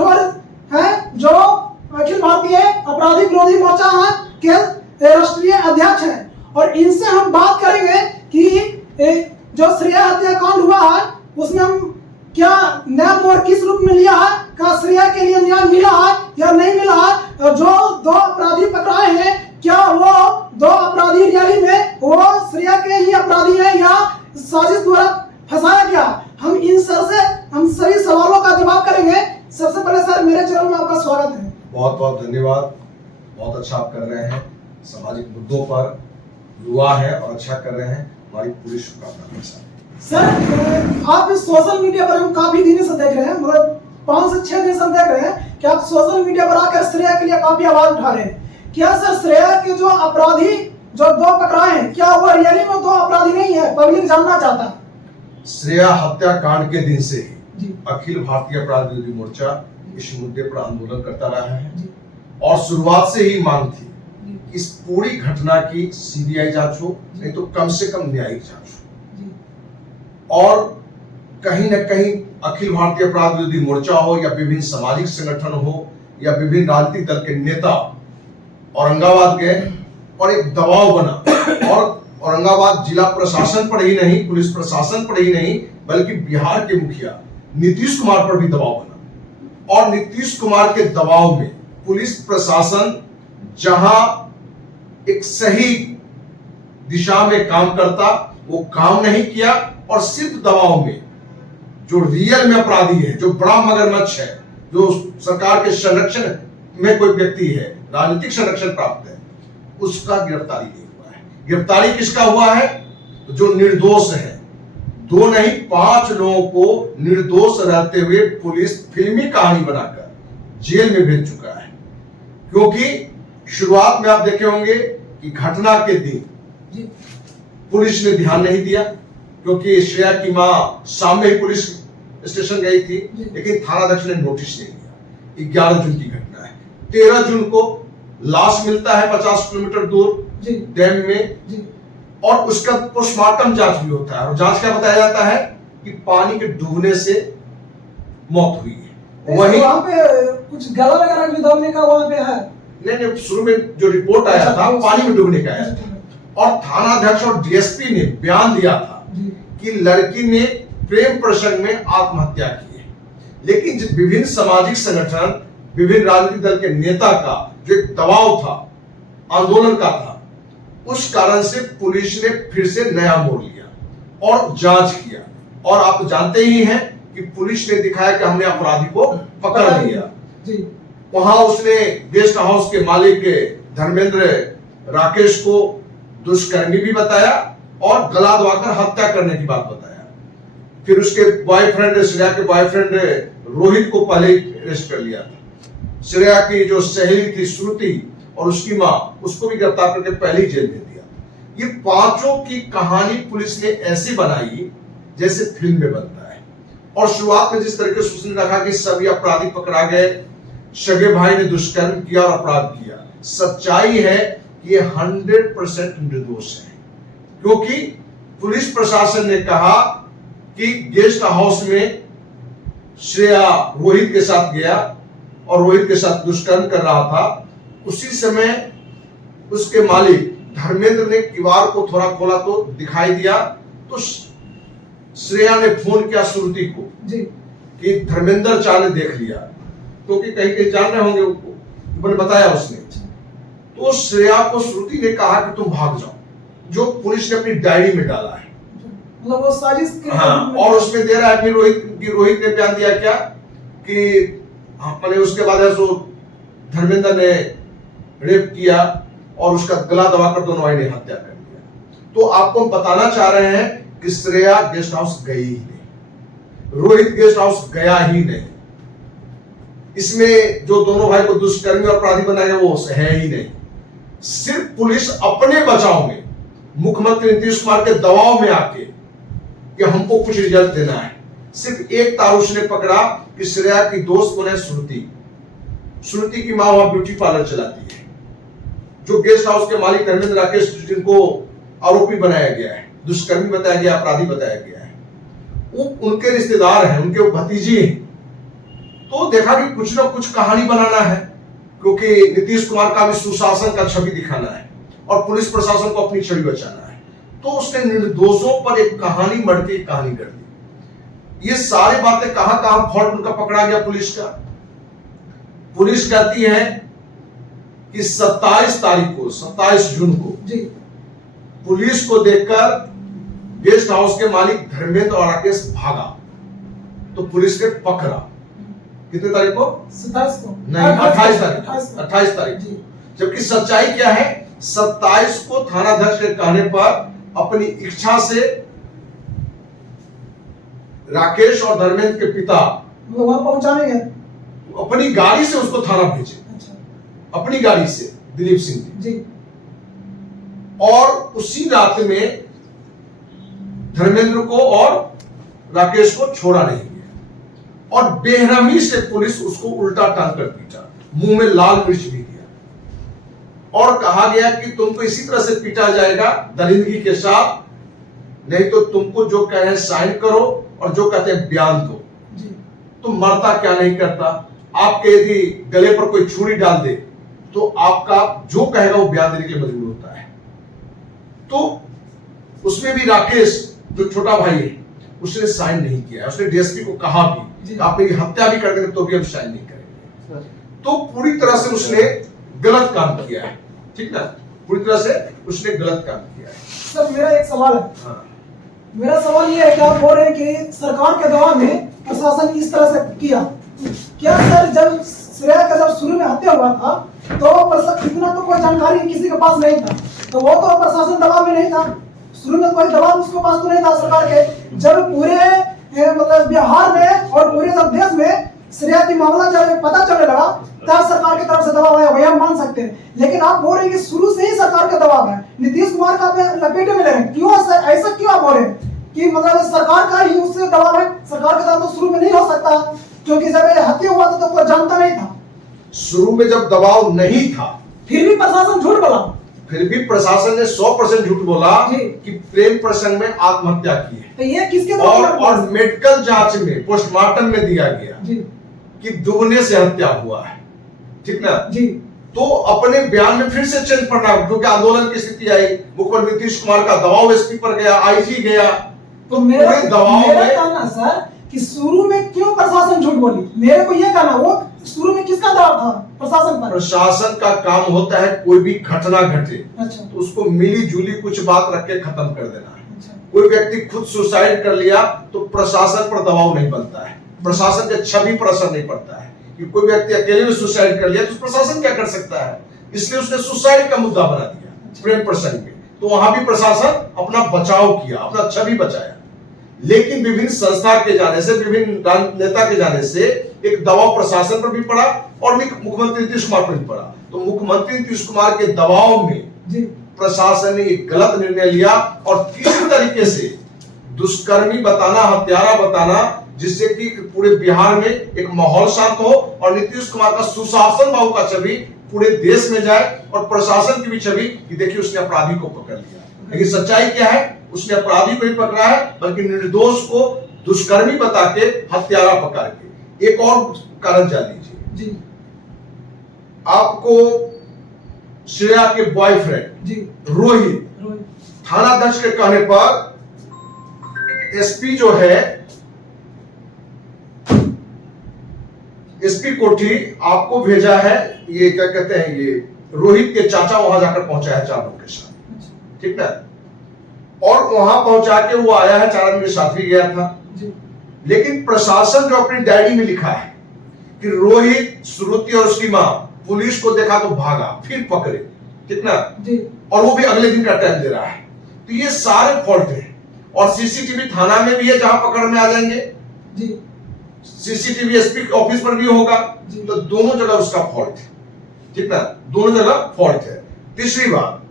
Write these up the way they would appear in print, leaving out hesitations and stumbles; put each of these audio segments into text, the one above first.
राठौर हैं जो अखिल भारतीय अपराधी विरोधी मोर्चा के राष्ट्रीय अध्यक्ष हैं, और इनसे हम बात करेंगे कि जो श्रेया हत्याकांड हुआ है उसमें हम क्या न्याय मोड़ किस रूप में लिया है, क्या श्रेया के लिए न्याय मिला है या नहीं मिला है, जो दो अपराधी पकड़ाए हैं क्या वो दो अपराधी रियली में वो श्रेया के ही अपराधी हैं या साजिश द्वारा फंसाया गया। हम सभी सवालों का जवाब करेंगे। सबसे पहले सर मेरे चैनल में आपका स्वागत है। बहुत बहुत धन्यवाद। बहुत अच्छा आप कर रहे हैं, सामाजिक मुद्दों पर युवा है और अच्छा कर रहे हैं। हमारी पूरी शुभकामनाएं सर। आप सोशल मीडिया पर हम काफी दिन से देख रहे हैं, मतलब 5 से 6 दिन से हम देख रहे हैं कि आप सोशल मीडिया पर आकर श्रेया के लिए काफी आवाज उठा रहे हैं। क्या सर श्रेया के जो अपराधी जो दो पकड़ाए हैं क्या वो रियली में दो अपराधी नहीं है? पब्लिक जानना चाहता है। श्रेया हत्याकांड के दिन से ही अखिल भारतीय अपराध विरोधी मोर्चा इस मुद्दे पर आंदोलन करता रहा है और शुरुआत से ही मांग थी इस पूरी घटना की सीबीआई जांच हो, नहीं तो कम से कम न्यायिक जांच हो। और कहीं न कहीं अखिल भारतीय अपराध विरोधी मोर्चा हो या विभिन्न सामाजिक संगठन हो या विभिन्न राजनीतिक दल के नेता औरंगाबाद गए और एक दबाव बना, और औरंगाबाद जिला प्रशासन पर ही नहीं, पुलिस प्रशासन पर ही नहीं, बल्कि बिहार के मुखिया नीतीश कुमार पर भी दबाव बना। और नीतीश कुमार के दबाव में पुलिस प्रशासन जहां एक सही दिशा में काम करता वो काम नहीं किया, और सिर्फ दबाव में जो रियल में अपराधी है, जो बड़ा मगरमच्छ है, जो सरकार के संरक्षण में कोई व्यक्ति है, राजनीतिक संरक्षण प्राप्त है, उसका गिरफ्तारी नहीं हुआ है। गिरफ्तारी किसका हुआ है? तो जो निर्दोष है। 2 नहीं 5 लोगों को निर्दोष रहते हुए पुलिस फिल्मी कहानी बनाकर जेल में भेज चुका है। क्योंकि शुरुआत में आप देखे होंगे कि घटना के दिन पुलिस ने ध्यान नहीं दिया, क्योंकि श्रेया की मां शाम में ही पुलिस स्टेशन गई थी, लेकिन थाना अध्यक्ष ने नोटिस नहीं दिया। 11 जून की घटना है। 13 जून को लाश मिलता है 50 किलोमीटर दूर डैम में, और उसका पोस्टमार्टम जांच भी होता है, और जांच क्या बताया जाता है कि पानी के डूबने से मौत हुई है। वहीं वहां पे कुछ गला वगैरह भी दबने का वहां पे है? नहीं, शुरू में जो रिपोर्ट आया था पानी में डूबने का आया था, और थाना अध्यक्ष और डीएसपी ने बयान दिया था कि लड़की ने प्रेम प्रसंग में आत्महत्या की है। लेकिन विभिन्न सामाजिक संगठन, विभिन्न राजनीतिक दल के नेता का जो एक दबाव था, आंदोलन का था, उस कारण से पुलिस ने फिर से नया मोड़ लिया और जांच किया। और आप जानते ही हैं कि पुलिस ने दिखाया कि हमने अपराधी को पकड़ लिया। वहां उसने गेस्ट हाउस के मालिक धर्मेंद्र राकेश को दुष्कर्मी भी बताया और गला दबाकर हत्या करने की बात बताया। फिर उसके बॉयफ्रेंड, श्रेया के बॉयफ्रेंड रोहित को पहले अरेस्ट कर लिया था। श्रेया की जो सहेली थी श्रुति और उसकी मां, उसको भी गिरफ्तार करके पहले ही जेल भेज दिया। ये पांचों की कहानी पुलिस ने ऐसी बनाई जैसे फिल्म में बनता है। और शुरुआत में जिस तरीके से उसने रखा कि सभी अपराधी पकड़ा गए, सगे भाई ने दुष्कर्म किया और अपराध किया, सच्चाई है कि ये 100% निर्दोष है। क्योंकि पुलिस प्रशासन ने कहा कि गेस्ट हाउस में श्रेया रोहित के साथ गया और रोहित के साथ दुष्कर्म कर रहा था। उसी समय उसके मालिक धर्मेंद्र ने किवाड़ को थोड़ा खोला तो दिखाई दिया, तो श्रेया ने फोन किया श्रुति को कि धर्मेंद्र चा ने देख लिया, क्योंकि कहीं कहीं जान रहे होंगे उनको, मैंने बताया उसने। तो श्रेया को श्रुति ने कहा कि तुम भाग जाओ, जो पुलिस ने अपनी डायरी में डाला है। मतलब वो साजिश के और उसमें दे रहा है कि रोहित ने बयान दिया क्या कि मैंने उसके बाद है सो धर्मेंद्र ने रेप किया और उसका गला दबाकर दोनों भाई ने हत्या कर दिया। तो आपको हम बताना चाह रहे हैं कि श्रेया गेस्ट हाउस गई ही नहीं, रोहित गेस्ट हाउस गया ही नहीं। इसमें जो दोनों भाई को दुष्कर्मी और अपराधी बनाया वो है ही नहीं। सिर्फ पुलिस अपने बचाव में मुख्यमंत्री नीतीश कुमार के दबाव में आके कि हमको कुछ रिजल्ट देना है, सिर्फ एक तारुष ने पकड़ा कि श्रेया की दोस्त कौन है? श्रुति की मां वहां ब्यूटी पार्लर चलाती है। जो गेस्ट हाउस के मालिक धर्मेंद्र राकेश, जिनको आरोपी बनाया गया है, दुष्कर्मी बताया गया, अपराधी बताया गया है, वो उनके रिश्तेदार हैं, उनके भतीजी हैं। तो देखा कि कुछ ना कुछ कहानी बनाना है, क्योंकि नीतीश कुमार का भी सुशासन का छवि दिखाना है और पुलिस प्रशासन को अपनी छवि बचाना है। तो उसने निर्दोषों पर एक कहानी मढ़ के कहानी कर दी। ये सारी बातें कहां फॉल्ट उनका पकड़ा गया पुलिस का। पुलिस कहती है कि 27 जून को पुलिस को देखकर गेस्ट हाउस के मालिक धर्मेंद्र और राकेश भागा, तो पुलिस ने पकड़ा। कितने तारीख को? 27 को नहीं, 28 तारीख। जबकि सच्चाई क्या है, 27 को थानाध्यक्ष के कहने पर अपनी इच्छा से राकेश और धर्मेंद्र के पिता वहां पहुंचाने गए, अपनी गाड़ी से उसको थाना भेजे। अपनी गाड़ी से दिलीप सिंह जी। और उसी रात में धर्मेंद्र को और राकेश को छोड़ा नहीं गया और बेरहमी से पुलिस उसको उल्टा टांग कर पीटा, मुंह में लाल मिर्च भी दिया और कहा गया कि तुमको इसी तरह से पीटा जाएगा दरिंदगी के साथ, नहीं तो तुमको जो कहे साइन करो और जो कहते हैं बयान दो। तुम मरता क्या नहीं करता, आपके यदि गले पर कोई छुरी डाल दे तो आपका जो कहेगा वो बयान देने के लिए मजबूर होता है। तो उसमें भी राकेश जो छोटा भाई है उसने साइन नहीं किया। उसने डीएसपी को कहा भी आप मेरी हत्या भी कर देंगे तो भी हम साइन नहीं करेंगे। तो पूरी तरह से उसने गलत काम किया है, ठीक ना, पूरी तरह से उसने गलत काम किया है। सर मेरा एक सवाल है। मेरा सवाल ये है कि आप बोल रहे हैं कि सरकार के दबाव में प्रशासन इस तरह से किया, क्या सर जब श्रेया का जब शुरू में हत्या हुआ था तो इतना तो कोई जानकारी किसी के पास नहीं था, तो वो तो प्रशासन दबाव में नहीं था, शुरू में कोई दबाव उसके पास तो नहीं था सरकार के। जब पूरे मतलब बिहार में और पूरे जब देश में श्रेया की मामला जब पता चलने लगा तब सरकार की तरफ से दबाव आया, वही हम मान सकते हैं। लेकिन आप बोल रहे हैं कि शुरू से ही सरकार का दबाव है, नीतीश कुमार का लपेटे में ले रहे हैं, क्यों ऐसा क्यों आप बोल रहे हैं कि मतलब सरकार का ही उससे दबाव है? सरकार का दबाव तो शुरू में नहीं हो सकता, क्योंकि जब हत्या हुआ था तो कोई जानता नहीं था। शुरू में जब दबाव नहीं था फिर भी प्रशासन झूठ बोला, फिर भी प्रशासन ने 100% झूठ बोला कि प्रेम प्रसंग में आत्महत्या की है। तो ये किसके और मेडिकल जांच में पोस्टमार्टम में दिया गया कि डूबने से हत्या हुआ है, ठीक ना जी। तो अपने बयान में फिर से चेंज पड़ना, क्योंकि आंदोलन की स्थिति आई, मुख्यमंत्री नीतीश कुमार का दबाव एसपी पर गया, आईजी गया, तो मेरा कहना सर कि शुरू में क्यों प्रशासन झूठ बोली, मेरे को ये कहना, वो शुरू में किसका दबाव था प्रशासन पर? प्रशासन का काम होता है कोई भी घटना घटे तो उसको मिली जुली कुछ बात रख के खत्म कर देना है। कोई व्यक्ति खुद सुसाइड कर लिया तो प्रशासन पर दबाव नहीं बनता है, प्रशासन के छवि पर असर नहीं पड़ता है कि कोई व्यक्ति अकेले में सुसाइड कर लिया तो प्रशासन क्या कर सकता है, इसलिए उसने सुसाइड का मुद्दा बना दिया प्रेम प्रसंग में। तो वहां भी प्रशासन अपना बचाव किया, अपना छवि बचाया। लेकिन विभिन्न संस्था के जाने से, विभिन्न नेता के जाने से एक दबाव प्रशासन पर भी पड़ा और मुख्यमंत्री नीतीश कुमार पर भी पड़ा। तो मुख्यमंत्री नीतीश कुमार के दबाव में प्रशासन ने एक गलत निर्णय लिया और किसी तरीके से दुष्कर्मी बताना, हत्यारा बताना, जिससे कि पूरे बिहार में एक माहौल शांत हो और नीतीश कुमार का सुशासन बाबू का छवि पूरे देश में जाए और प्रशासन की भी छवि कि देखिए उसने अपराधी को पकड़ लिया। लेकिन सच्चाई क्या है, उसने अपराधी को ही पकड़ा है बल्कि निर्दोष को दुष्कर्मी बता के हत्यारा पकड़ के। एक और कारण जान लीजिए जी, आपको श्रेया के बॉयफ्रेंड रोहित थानाध्यक्ष के कहने पर एसपी जो है, एसपी कोठी आपको भेजा है, ये क्या कहते हैं, ये रोहित के चाचा वहां जाकर पहुंचा है 4 लोग के साथ, ठीक ना, और वहां पहुंचा के वो आया है, 4 आदमी के साथ भी गया था। लेकिन प्रशासन जो अपनी डायरी में लिखा है कि रोहित, श्रुति और उसकी मां पुलिस को देखा तो भागा, फिर पकड़े, कितना, और वो भी अगले दिन का टाइम दे रहा है। तो ये सारे फॉल्ट है और सीसीटीवी थाना में भी है जहां पकड़ में आ जाएंगे, सीसीटीवी एसपी ऑफिस पर भी होगा, तो दोनों जगह उसका फॉल्ट है, कितना, दोनों जगह फॉल्ट है। तीसरी बात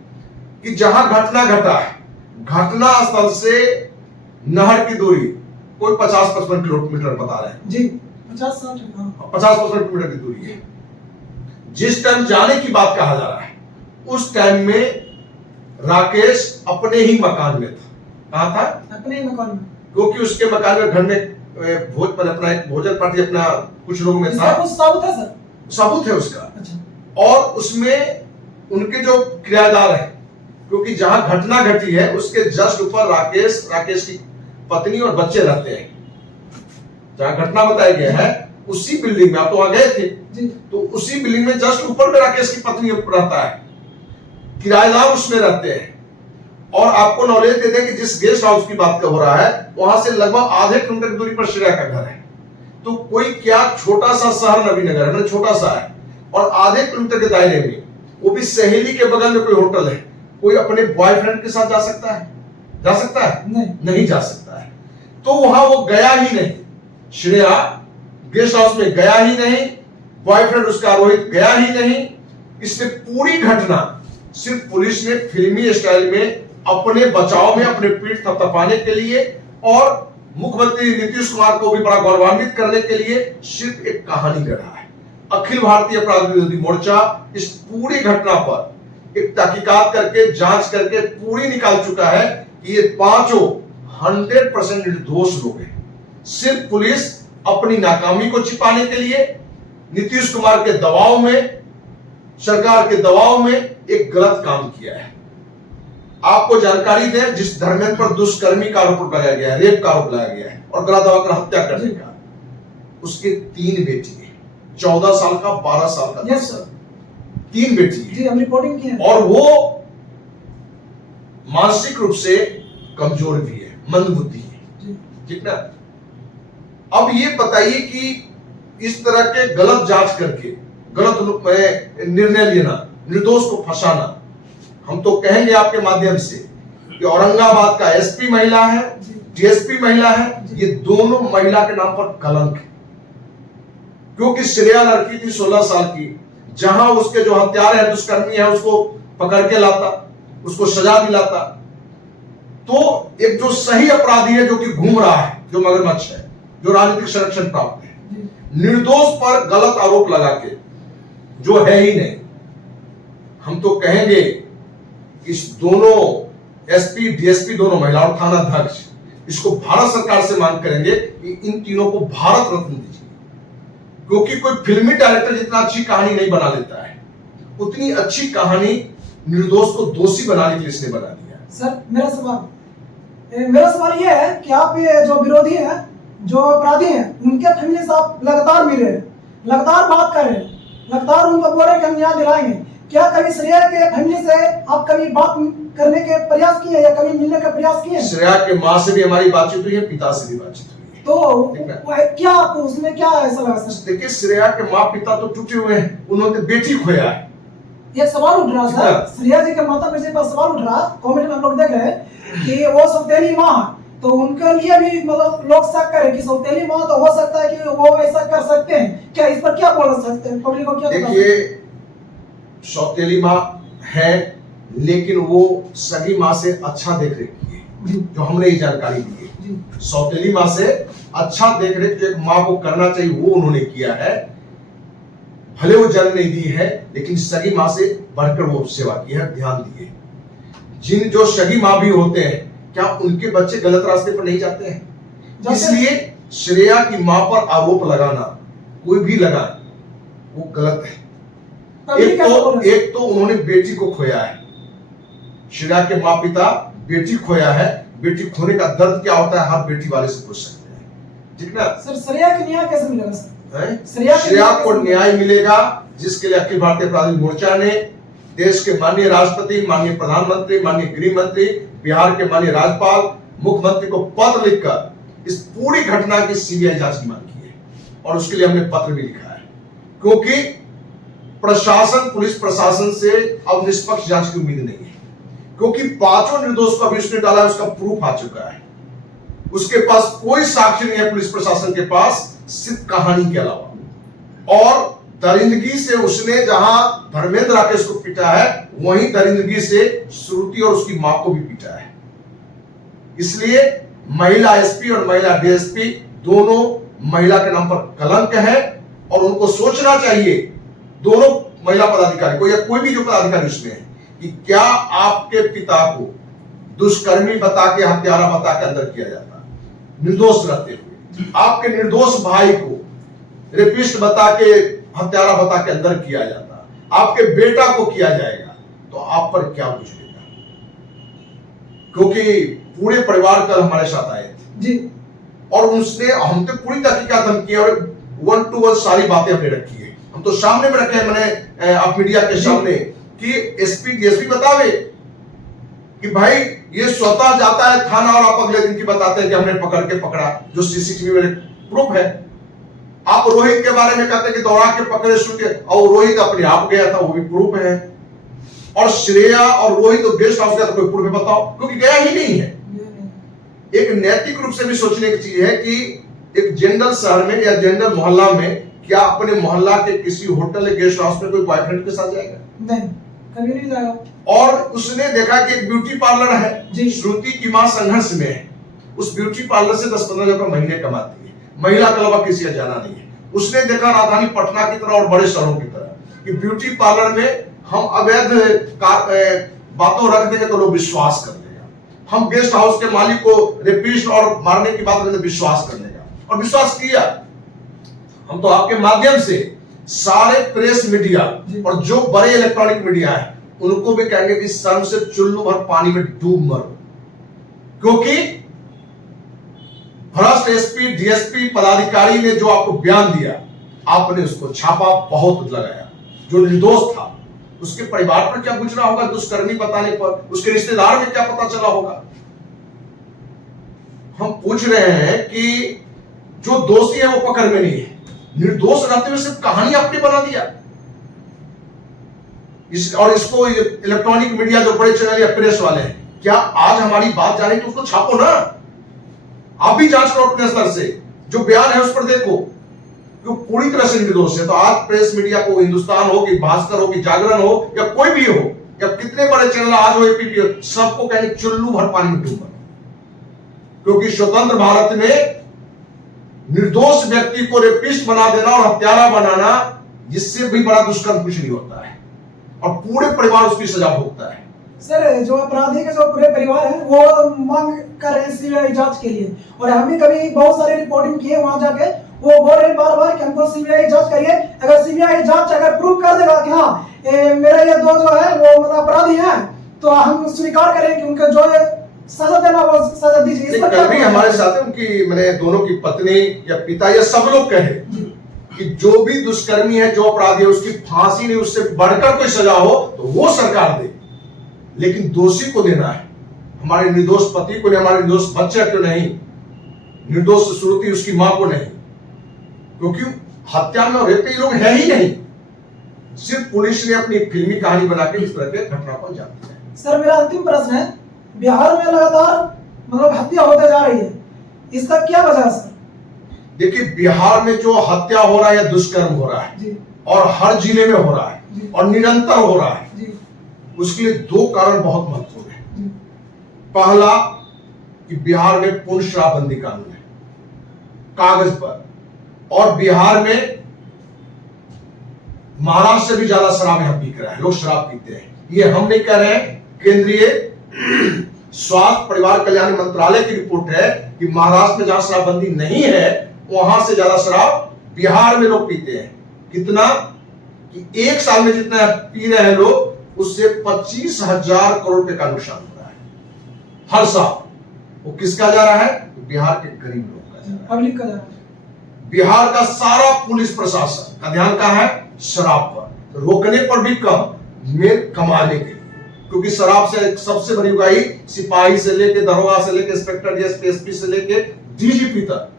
कि जहां घटना घटा है, घटना स्थल से नहर की दूरी कोई 50-55 किलोमीटर बता रहे हैं जी, 50-55 किलोमीटर की दूरी है। जिस टाइम जाने की बात कहा जा रहा है उस टाइम में राकेश अपने ही मकान में था। कहा था? अपने ही मकान में, क्योंकि उसके मकान में घर में भोज पर अपना एक भोजन पार्टी अपना कुछ लोगों में इसका था, कुछ सबूत है सर? सबूत है उसका। अच्छा। और उसमें उनके जो किराएदार है, क्योंकि जहां घटना घटी है उसके जस्ट ऊपर राकेश की पत्नी और बच्चे रहते हैं। जहां घटना बताया गया है उसी बिल्डिंग में, आप तो वहां गए थे जी। तो उसी बिल्डिंग में जस्ट ऊपर में राकेश की पत्नी रहता है, किराएदार उसमें रहते हैं। और आपको नॉलेज दे दें कि जिस गेस्ट हाउस की बात हो रहा है वहां से लगभग आधे किलोमीटर की दूरी पर श्रेया का घर है। तो कोई क्या छोटा सा शहर नवीनगर है, मतलब छोटा सा है, और आधे किलोमीटर के दायरे में, वो भी सहेली के बगल में कोई होटल है, कोई अपने बॉयफ्रेंड के साथ जा सकता है? जा सकता है? नहीं जा सकता है। तो वहां वो गया ही नहीं, श्रेया गेस्ट हाउस में गया ही नहीं, बॉयफ्रेंड उसका रोहित गया ही नहीं। इसने पूरी घटना सिर्फ पुलिस ने फिल्मी स्टाइल में अपने बचाव में, अपने पीठ थपथपाने के लिए और मुख्यमंत्री नीतीश कुमार को भी बड़ा गौरवान्वित करने के लिए सिर्फ एक कहानी गढ़ा है। अखिल भारतीय अपराध विरोधी मोर्चा इस पूरी घटना पर एक तहकीकात करके, जांच करके पूरी निकाल चुका है कि ये पांचों 100% निर्दोष लोग हैं। सिर्फ पुलिस अपनी नाकामी को छिपाने के लिए, नीतीश कुमार के दबाव में, सरकार के दबाव में एक गलत काम किया है। आपको जानकारी दें, जिस धर्मेंद्र पर दुष्कर्मी का आरोप लगाया गया है, रेप का आरोप लगाया गया है और गला दबाकर हत्या करने का, उसके 3 बेटी है, 14 साल का, 12 साल का। यस सर, 3 बेटी है। जी हम रिपोर्टिंग की है। और वो मानसिक रूप से कमजोर भी है, मंदबुद्धि है, ठीक ना। अब ये बताइए कि इस तरह के गलत जांच करके गलत निर्णय लेना, निर्दोष को फंसाना, हम तो कहेंगे आपके माध्यम से कि औरंगाबाद का एसपी महिला है, डीएसपी महिला है, ये दोनों महिला के नाम पर कलंक है। क्योंकि श्रेया लड़की थी 16 साल की, जहां उसके जो हत्यारे हैं, दुष्कर्मी है, उसको पकड़ के लाता, उसको सजा दिलाता। तो एक जो सही अपराधी है, जो कि घूम रहा है, जो मगरमच्छ है, जो राजनीतिक संरक्षण प्राप्त है, निर्दोष पर गलत आरोप लगा के, जो है ही नहीं, हम तो कहेंगे इस दोनों एसपी डीएसपी दोनों महिला और थाना अध्यक्ष, इसको भारत सरकार से मांग करेंगे कि इन तीनों को भारत रत्न दीजिए। क्योंकि कोई फिल्मी डायरेक्टर जितना अच्छी कहानी नहीं बना लेता है, उतनी अच्छी कहानी निर्दोष को दोषी बनाने के लिए इसने बना दिया। सर मेरा सवाल ये है कि आप ये जो विरोधी हैं, जो अपराधी हैं, उनके फैमिली से आप लगातार मिल रहे हैं, लगातार बात कर रहे हैं, लगातार उनको बोल रहे हैं कि हम न्याय दिलाएंगे। क्या कभी श्रेया के फैमिली से आप कभी बात करने के प्रयास किए या कभी मिलने का प्रयास किए? श्रेया के माँ से भी हमारी बातचीत हुई है, पिता से भी बातचीत हुई है। तो क्या आपको उसमें क्या ऐसा लगा सर? देखिए, श्रेया के माँ पिता तो टूटे हुए हैं, उन्होंने बेटी खोया है। ये सवाल उठ रहा सर, श्रेया जी के माता पिता पर सवाल उठ रहा, कमेंट में हम लोग देख रहे हैं कि वो सौतेली माँ है, तो उनके लिए भी मतलब लोग शक करें कि सौतेली माँ तो हो सकता है कि वो ऐसा कर सकते हैं। क्या इस पर क्या बोल सकते हैं, पब्लिक को क्या? देखिए, सौतेली माँ है, लेकिन वो सगी माँ से अच्छा देख रेख की है, जो हमने ये जानकारी दी है। सौतेली माँ से अच्छा देख रेख जो एक माँ को करना चाहिए वो उन्होंने किया है। भले वो जन्म नहीं दी है, लेकिन सगी माँ से बढ़कर वो सेवा की है, ध्यान दिए। जिन जो सगी माँ भी होते हैं, क्या उनके बच्चे गलत रास्ते पर नहीं जाते हैं? इसलिए श्रेया की माँ पर आरोप लगाना, कोई भी लगाए, वो गलत है। एक तो उन्होंने बेटी को खोया है, श्रेया के माँ पिता बेटी खोया है। बेटी खोने का दर्द क्या होता है, हर बेटी वाले से पूछ सकते हैं, ठीक ना। सर श्रेया को न्याय कैसे मिलेगा सर? श्रेया को न्याय मिलेगा जिसके लिए अखिल भारतीय अपराधी मोर्चा ने देश के माननीय राष्ट्रपति, माननीय प्रधानमंत्री, माननीय गृह मंत्री, बिहार के माननीय राज्यपाल, मुख्यमंत्री को पत्र लिखकर इस पूरी घटना की सीबीआई जांच की मांग की है। और उसके लिए हमने पत्र भी लिखा है, क्योंकि प्रशासन, पुलिस प्रशासन से अब निष्पक्ष जांच की उम्मीद नहीं है। क्योंकि पांचों निर्दोष को अभी उसने डाला है, उसका प्रूफ आ चुका है, उसके पास कोई साक्ष्य नहीं है पुलिस प्रशासन के पास, सिर्फ कहानी के अलावा। और दरिंदगी से उसने जहां धर्मेंद्र राकेश को पीटा है, वहीं दरिंदगी से श्रुति और उसकी मां को भी पीटा है। इसलिए महिला एसपी और महिला डीएसपी दोनों महिला के नाम पर कलंक है, और उनको सोचना चाहिए, दोनों महिला पदाधिकारी को या कोई भी जो पदाधिकारी उसमें है, कि क्या आपके पिता को दुष्कर्मी बता के, हत्यारा बता के अंदर किया जाता, निर्दोष रहते हुए? आपके निर्दोष भाई को रेपिस्ट बता के, हत्यारा बता के अंदर किया जाता, आपके बेटा को किया जाएगा, तो आप पर क्या गुजरेगा? क्योंकि पूरे परिवार कल हमारे साथ आए थे जी, और उसने हमने पूरी तहकीकात हम की और 1 to 1 सारी बातें हमने रखी है। हम तो सामने में रखे हैं, मैंने आप मीडिया के सामने कि एसपी डीएसपी बतावे कि भाई ये स्वतः जाता है थाना और आप अगले दिन की बताते हैं कि हमने पकड़ के पकड़ा, जो सीसीटीवी में प्रूफ है। आप रोहित के बारे में कहते हैं कि दौड़ा के पकड़े शूट, और रोहित अपने आप गया था, वो भी प्रूफ है। और श्रेया और रोहित तो गेस्ट हाउस गया तो कोई प्रूफ है बताओ? क्योंकि गया ही नहीं है। एक नैतिक रूप से भी सोचने की चीज है कि एक जनरल शहर में या जनरल मोहल्ला में क्या अपने मोहल्ला के किसी होटल या गेस्ट हाउस में कोई बॉयफ्रेंड के साथ जाएगा? नहीं, कभी नहीं जाएगा। और उसने देखा कि एक ब्यूटी पार्लर है जी, श्रुति की मां संघर्ष में है, उस ब्यूटी पार्लर से 10-15 हजार रुपए महीने कमाती है, महिला के अलावा किसी का जाना नहीं है। उसने देखा राजधानी पटना की तरह और बड़े शहरों की तरह कि ब्यूटी पार्लर में हम अवैध बातों रख देंगे तो लोग विश्वास कर लेगा, हम गेस्ट हाउस के मालिक को रेपिस्ट और मारने की बात करेंगे विश्वास कर लेगा, और विश्वास किया। हम तो आपके माध्यम से सारे प्रेस मीडिया और जो बड़े इलेक्ट्रॉनिक मीडिया है उनको भी कहेंगे कि शर्म से चुल्लू भर पानी में डूब मरो, क्योंकि भ्रष्ट एसपी डीएसपी पदाधिकारी ने जो आपको बयान दिया, आपने उसको छापा बहुत लगाया। जो निर्दोष था उसके परिवार पर क्या गुजरा होगा दुष्कर्मी बताने पर, उसके रिश्तेदार में क्या पता चला होगा। हम पूछ रहे हैं कि जो दोषी है वो पकड़ में नहीं है, निर्दोष रहते हुए सिर्फ कहानी आपने बना दिया। और इसको इलेक्ट्रॉनिक मीडिया जो बड़े चैनल या प्रेस वाले हैं, क्या आज हमारी बात जा रही तो उसको छापो ना, आप भी जांच करो अपने स्तर से, जो बयान है उस पर देखो कि पूरी तरह से निर्दोष है। तो आज प्रेस मीडिया को, हिंदुस्तान हो कि भास्कर हो कि जागरण हो या कोई भी हो या कितने बड़े चैनल आज हो एपीपी हो, सबको कहेंगे चुल्लू भर पानी में डूबो, क्योंकि स्वतंत्र भारत में निर्दोष व्यक्ति को रेपिस्ट बना देना और हत्यारा बनाना, जिससे भी बड़ा दुष्कर्म कुछ नहीं होता है, और पूरे परिवार उसकी सजा भोगता है। सर, जो अपराधी के जो पूरे परिवार है वो मांग कर रहे हैं सीबीआई जांच के लिए, और हम भी कभी बहुत सारी रिपोर्टिंग की है वहां जाके, वो बोल रहे हैं बार बार कि हमको सीबीआई जांच करिए। अगर सीबीआई जांच अगर प्रूव कर देगा कि हाँ मेरा ये दो जो है वो मतलब अपराधी हैं, तो हम स्वीकार करें कि उनके जो सजा देना वो सजा दीजिए। इस पर क्या हमारे साथ है उनकी, मैंने दोनों की पत्नी या पिता या सब लोग कहे कि जो भी दुष्कर्मी है, जो अपराधी है, उसकी फांसी नहीं, उससे बढ़कर कोई सजा हो तो वो सरकार दे, लेकिन दोषी को देना है। हमारे निर्दोष पति को नहीं, हमारे निर्दोष बच्चे को नहीं, निर्दोष श्रुति उसकी मां को नहीं, क्योंकि हत्या में रेप के लोग है ही नहीं। सिर्फ पुलिस ने अपनी फिल्मी कहानी बना के इस तरह के घटना को जानती है। सर, मेरा अंतिम प्रश्न है, बिहार में लगातार मतलब हत्या होते जा रही है, इसका क्या वजह है सर? देखिए, बिहार में जो हत्या हो रहा है या दुष्कर्म हो रहा है जी, और हर जिले में हो रहा है जी, और निरंतर हो रहा है जी, उसके लिए दो कारण बहुत महत्वपूर्ण है। पहला कि बिहार में पूर्ण शराबबंदी कानून है कागज पर, और बिहार में महाराष्ट्र से भी ज्यादा शराब यहां बिक रहा है, लोग शराब पीते हैं। ये हम नहीं कह रहे हैं, केंद्रीय स्वास्थ्य परिवार कल्याण मंत्रालय की रिपोर्ट है कि महाराष्ट्र में जहां शराबबंदी नहीं है वहां से ज्यादा शराब बिहार में लोग पीते हैं। कितना कि एक साल में जितना पी रहे हैं लोग, उससे 25,000 करोड़ रुपए का नुकसान हो रहा है हर साल। वो किसका जा रहा है? तो बिहार के गरीब लोग का जा रहा है, पब्लिक का जा रहा है। बिहार का सारा पुलिस प्रशासन का ध्यान कहां है? शराब पर, रोकने पर भी कम, में कमाने के लिए, क्योंकि शराब से सबसे बड़ी उगाही सिपाही से लेके दरोगा से लेके इंस्पेक्टर डीएसपी एसपी से लेके डीजीपी तक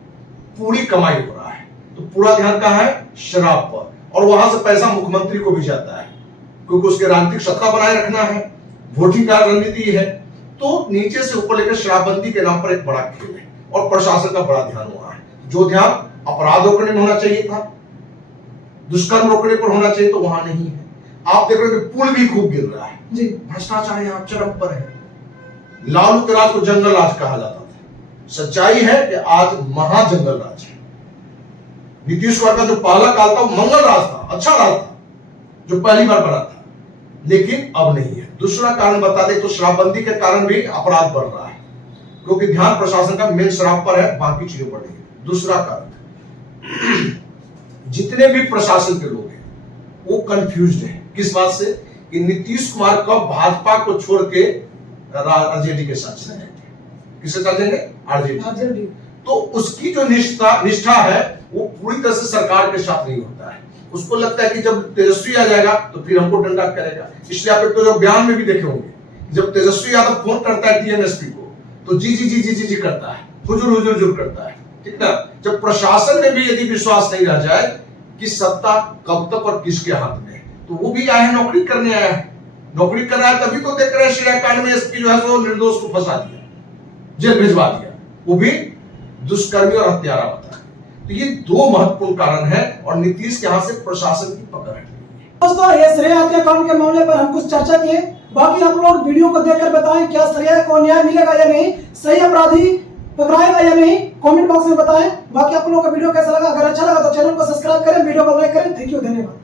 पूरी कमाई हो रहा है। तो पूरा ध्यान कहां है? शराब पर, और वहां से पैसा मुख्यमंत्री को भी जाता है, क्योंकि उसके राजनीतिक सत्ता बनाए रखना है, वोटिंग का रणनीति है। तो नीचे से ऊपर लेकर शराबबंदी के नाम पर एक बड़ा खेल है, और प्रशासन का बड़ा ध्यान हुआ है। जो ध्यान अपराध रोकने में होना चाहिए था, दुष्कर्म रोकने पर होना चाहिए, तो वहां नहीं है। आप देख रहे हो कि पुल भी खूब गिर रहा है जी, भ्रष्टाचार यहाँ चरम पर है। लालू के राज को जंगल राज कहा जाता था, सच्चाई है कि आज महाजंगल राज है। नीतीश कुमार का जो पहला काल था वो मंगल राज था, अच्छा राज था, जो पहली बार बना था, लेकिन अब नहीं है। दूसरा कारण बता दें तो शराबबंदी के कारण भी अपराध बढ़ रहा है, क्योंकि ध्यान प्रशासन का मेन शराब पर है, बाकी चीजों पर नहीं है। दूसरा कारण, जितने भी प्रशासन के लोग हैं वो कंफ्यूज्ड हैं। किस बात से? कि नीतीश कुमार कब भाजपा को छोड़ के आरजेडी के साथ चले जाएंगे। किससे चल जाएंगे? आरजेडी। तो उसकी जो निष्ठा है वो पूरी तरह से सरकार के साथ नहीं होता है। उसको लगता है कि जब तेजस्वी आ जाएगा तो फिर हमको डंडा करेगा। इसलिए आप तो जब बयान में भी देखे होंगे, जब तेजस्वी यादव फोन करता है टीएमएसपी को तो जी जी जी जी जी जी करता है, हुजूर हुजूर हुजूर करता है, ठीक ना। जब प्रशासन में भी यदि विश्वास नहीं रह जाए कि सत्ता कब तक और किसके हाथ में है, तो वो भी आया है नौकरी करने, आया है नौकरी कर रहा है। तभी तो देख रहे हैं श्रेया कांड में एसपी जो है वो निर्दोष को फंसा दिया, जेल भिजवा दिया, वो भी दुष्कर्मी और हत्यारा बता। तो ये दो महत्वपूर्ण कारण है और नीतीश के हाथ से प्रशासन की पकड़ है। दोस्तों, ये श्रेया हत्याकांड के मामले पर हम कुछ चर्चा किए। बाकी आप लोग वीडियो को देखकर बताएं क्या श्रेया को न्याय मिलेगा या नहीं, सही अपराधी पकड़ाएगा या नहीं, कमेंट बॉक्स में बताएं। बाकी आप लोगों का वीडियो कैसा लगा? अगर अच्छा लगा तो चैनल को सब्सक्राइब करें, वीडियो को लाइक करें। थैंक यू, धन्यवाद।